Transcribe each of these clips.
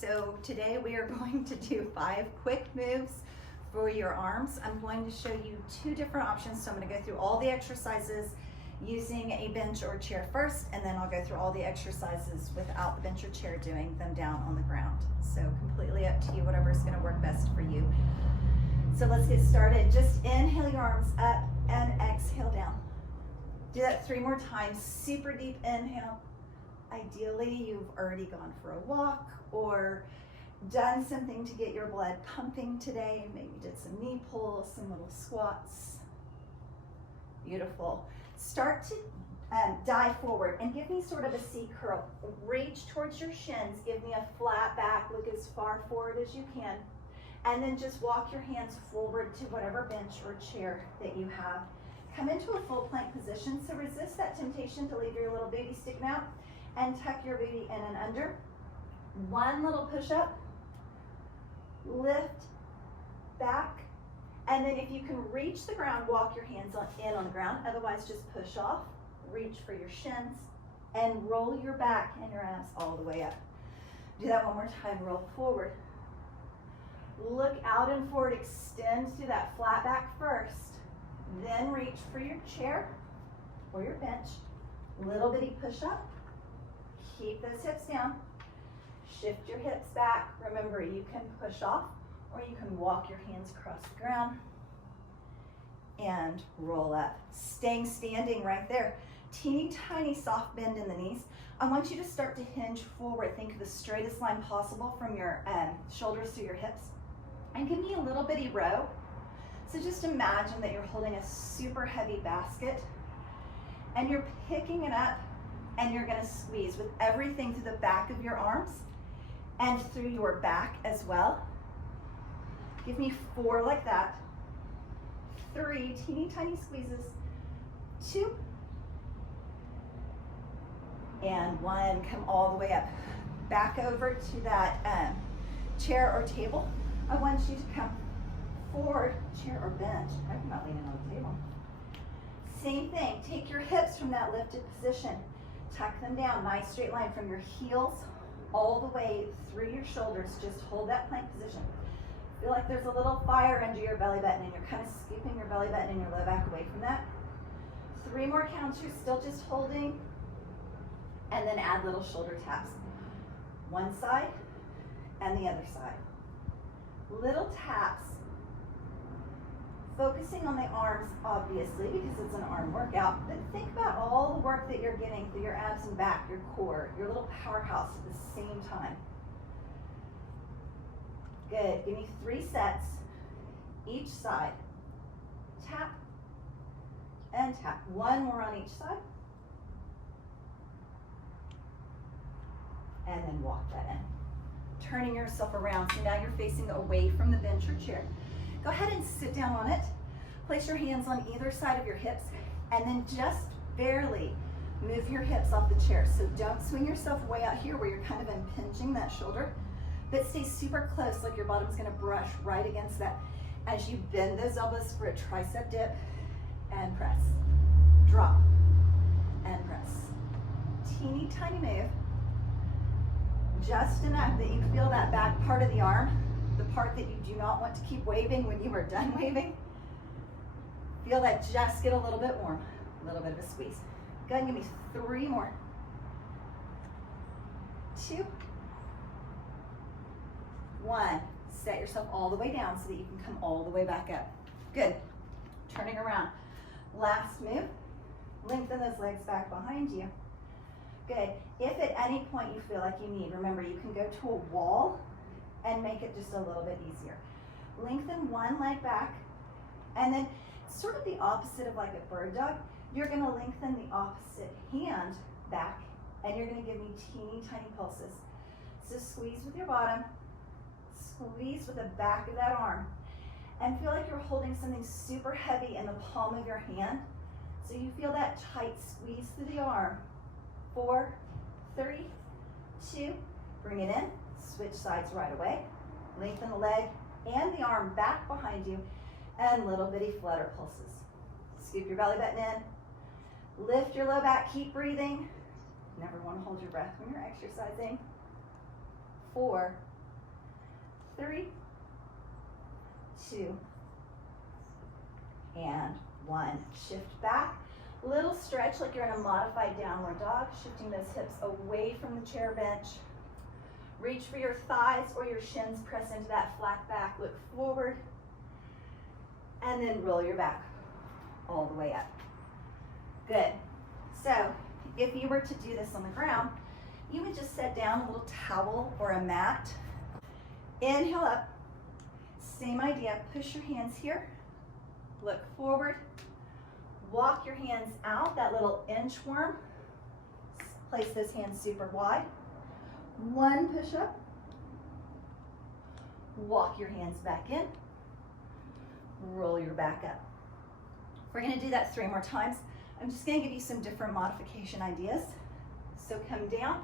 So today we are going to do 5 quick moves for your arms. I'm going to show you 2 different options. So I'm going to go through all the exercises using a bench or chair first, and then I'll go through all the exercises without the bench or chair, doing them down on the ground. So completely up to you, whatever is going to work best for you. So let's get started. Just inhale your arms up and exhale down. Do that 3 more times. Super deep inhale. Ideally, you've already gone for a walk or done something to get your blood pumping today. Maybe did some knee pulls, some little squats. Beautiful. Start to dive forward and give me sort of a C curl. Reach towards your shins. Give me a flat back. Look as far forward as you can. And then just walk your hands forward to whatever bench or chair that you have. Come into a full plank position. So resist that temptation to leave your little booty sticking out and tuck your booty in and under. 1 little push up, lift, back, and then if you can reach the ground, walk your hands in on the ground. Otherwise, just push off, reach for your shins, and roll your back and your abs all the way up. Do that 1 more time. Roll forward. Look out and forward. Extend to that flat back first. Then reach for your chair or your bench. Little bitty push up. Keep those hips down. Shift your hips back. Remember, you can push off or you can walk your hands across the ground and roll up. Staying standing right there. Teeny tiny soft bend in the knees. I want you to start to hinge forward. Think of the straightest line possible from your shoulders to your hips. And give me a little bitty row. So just imagine that you're holding a super heavy basket and you're picking it up and you're going to squeeze with everything through the back of your arms and through your back as well. Give me 4 like that. 3 teeny tiny squeezes. 2 and 1. Come all the way up. Back over to that chair or table. I want you to come forward, chair or bench. I'm not leaning on the table. Same thing. Take your hips from that lifted position. Tuck them down. Nice straight line from your heels all the way through your shoulders. Just hold that plank position. Feel like there's a little fire under your belly button and you're kind of scooping your belly button and your low back away from that. 3 more counts. You're still just holding. And then add little shoulder taps. One side and the other side. Little taps. Focusing on the arms, obviously, because it's an arm workout, but think about all the work that you're getting through your abs and back, your core, your little powerhouse at the same time. Good. Give me 3 sets, each side. Tap and tap. 1 more on each side. And then walk that in. Turning yourself around, so now you're facing away from the bench or chair. Go ahead and sit down on it. Place your hands on either side of your hips and then just barely move your hips off the chair. So don't swing yourself way out here where you're kind of impinging that shoulder, but stay super close, like your bottom's gonna brush right against that as you bend those elbows for a tricep dip and press. Drop and press. Teeny tiny move. Just enough that you feel that back part of the arm, the part that you do not want to keep waving when you are done waving. Feel that just get a little bit warm, a little bit of a squeeze. Go ahead and give me 3 more. 2, 1. Set yourself all the way down so that you can come all the way back up. Good. Turning around. Last move. Lengthen those legs back behind you. Good. If at any point you feel like you need, remember you can go to a wall and make it just a little bit easier. Lengthen 1 leg back, and then sort of the opposite of like a bird dog, you're gonna lengthen the opposite hand back, and you're gonna give me teeny tiny pulses. So squeeze with your bottom, squeeze with the back of that arm, and feel like you're holding something super heavy in the palm of your hand. So you feel that tight squeeze through the arm. 4, 3, 2, bring it in. Switch sides right away. Lengthen the leg and the arm back behind you, and little bitty flutter pulses. Scoop your belly button in. Lift your low back. Keep breathing. Never want to hold your breath when you're exercising. 4, 3, 2, and 1. Shift back. Little stretch like you're in a modified downward dog, shifting those hips away from the chair bench. Reach for your thighs or your shins, press into that flat back, look forward, and then roll your back all the way up. Good. So if you were to do this on the ground, you would just set down a little towel or a mat. Inhale up. Same idea. Push your hands here. Look forward. Walk your hands out, that little inchworm. Place those hands super wide. 1 push up. Walk your hands back in. Roll your back up. We're going to do that 3 more times. I'm just going to give you some different modification ideas. So come down.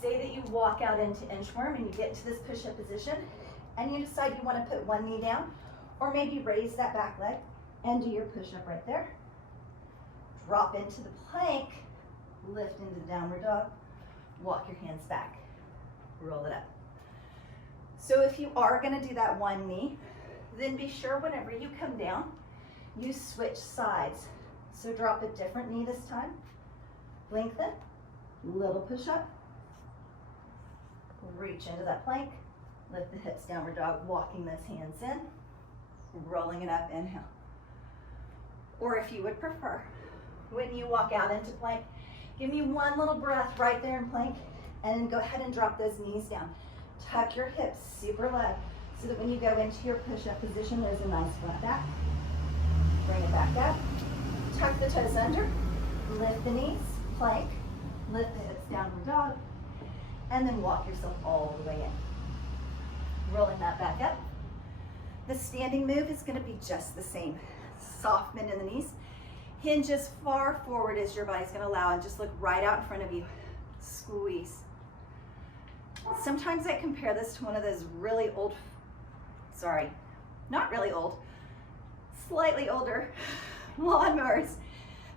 Say that you walk out into inchworm and you get into this push-up position and you decide you want to put one knee down or maybe raise that back leg and do your push-up right there. Drop into the plank, lift into the downward dog, walk your hands back, roll it up. So if you are going to do that one knee, then be sure whenever you come down, you switch sides. So drop a different knee this time, lengthen, little push-up, reach into that plank, lift the hips, downward dog, walking those hands in, rolling it up, inhale. Or if you would prefer, when you walk out into plank, give me one little breath right there in plank, and then go ahead and drop those knees down. Tuck your hips super low, so that when you go into your push-up position, there's a nice flat back. Bring it back up. Tuck the toes under, lift the knees, plank, lift the hips, downward dog, and then walk yourself all the way in. Rolling that back up. The standing move is going to be just the same. Soft bend in the knees. Hinge as far forward as your body's going to allow and just look right out in front of you. Squeeze. Sometimes I compare this to one of those really old, sorry, not really old, slightly older lawnmowers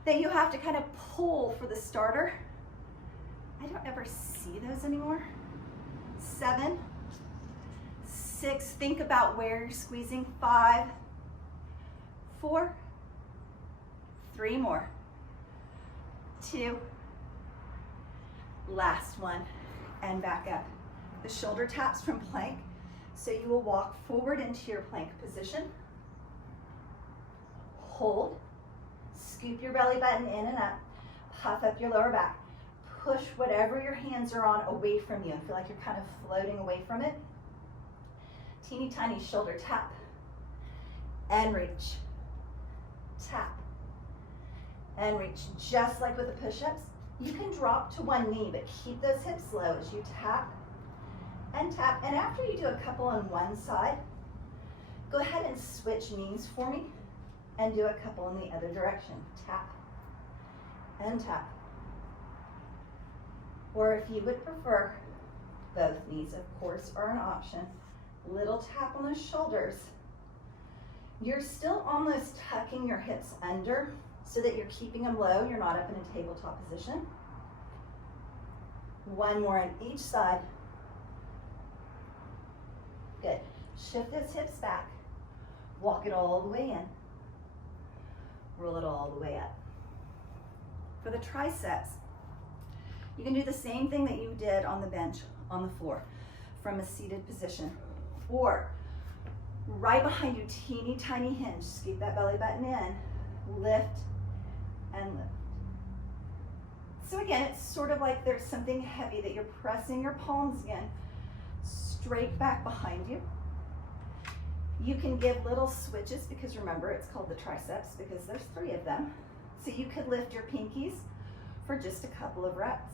that you have to kind of pull for the starter. I don't ever see those anymore. 7, 6, think about where you're squeezing. 5, 4, 3 more. 2, last one, and back up. The shoulder taps from plank, so you will walk forward into your plank position. Hold, scoop your belly button in and up, puff up your lower back. Push whatever your hands are on away from you. Feel like you're kind of floating away from it. Teeny tiny shoulder tap and reach. Tap and reach. Just like with the push-ups, you can drop to one knee, but keep those hips low as you tap and tap. And after you do a couple on one side, go ahead and switch knees for me and do a couple in the other direction. Tap and tap. Or if you would prefer, both knees, of course, are an option. Little tap on the shoulders. You're still almost tucking your hips under so that you're keeping them low. You're not up in a tabletop position. One more on each side. Good. Shift those hips back. Walk it all the way in. Roll it all the way up. For the triceps, you can do the same thing that you did on the bench, on the floor, from a seated position. Or right behind you, teeny tiny hinge. Scoop that belly button in, lift and lift. So again, it's sort of like there's something heavy that you're pressing your palms in, straight back behind you. You can give little switches, because remember, it's called the triceps because there's 3 of them. So you could lift your pinkies for just a couple of reps.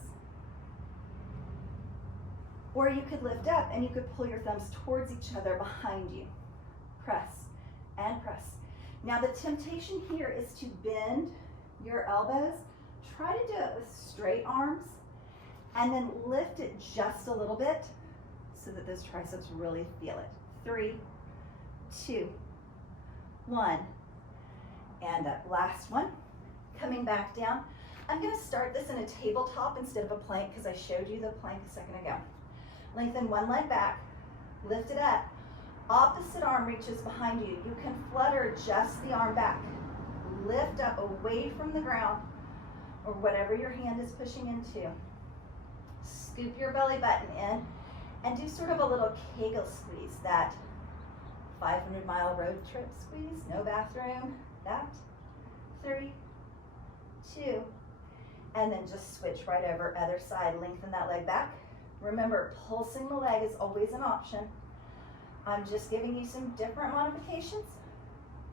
Or you could lift up and you could pull your thumbs towards each other behind you. Press and press. Now the temptation here is to bend your elbows. Try to do it with straight arms and then lift it just a little bit so that those triceps really feel it. 3, 2, 1, and up. Last one. Coming back down. I'm going to start this in a tabletop instead of a plank because I showed you the plank a second ago. Lengthen one leg back, Lift it up. Opposite arm reaches behind you. You can flutter just the arm back. Lift up away from the ground or whatever your hand is pushing into. Scoop your belly button in and do sort of a little Kegel squeeze, that 500-mile road trip squeeze, no bathroom, that. 3, 2, and then just switch right over, other side, lengthen that leg back. Remember, pulsing the leg is always an option. I'm just giving you some different modifications.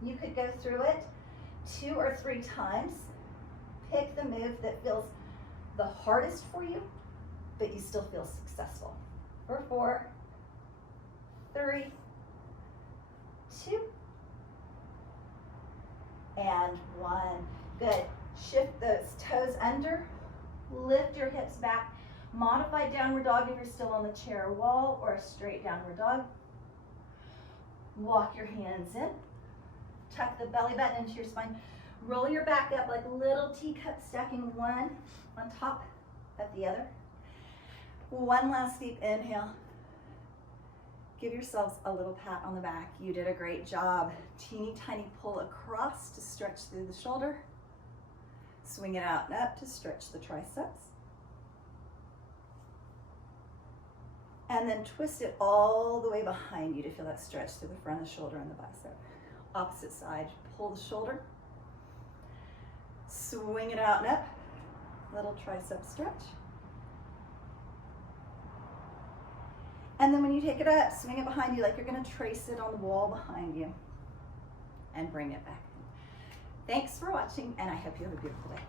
You could go through it 2 or 3 times. Pick the move that feels the hardest for you, but you still feel successful. For 4, 3, 2, and 1. Good. Shift those toes under, lift your hips back. Modified downward dog if you're still on the chair or wall, or a straight downward dog. Walk your hands in. Tuck the belly button into your spine. Roll your back up like a little teacup, stacking one on top of the other. One last deep inhale. Give yourselves a little pat on the back. You did a great job. Teeny tiny pull across to stretch through the shoulder. Swing it out and up to stretch the triceps. And then twist it all the way behind you to feel that stretch through the front of the shoulder and the bicep. Opposite side, pull the shoulder. Swing it out and up. Little tricep stretch. And then when you take it up, swing it behind you like you're going to trace it on the wall behind you. And bring it back. Thanks for watching, and I hope you have a beautiful day.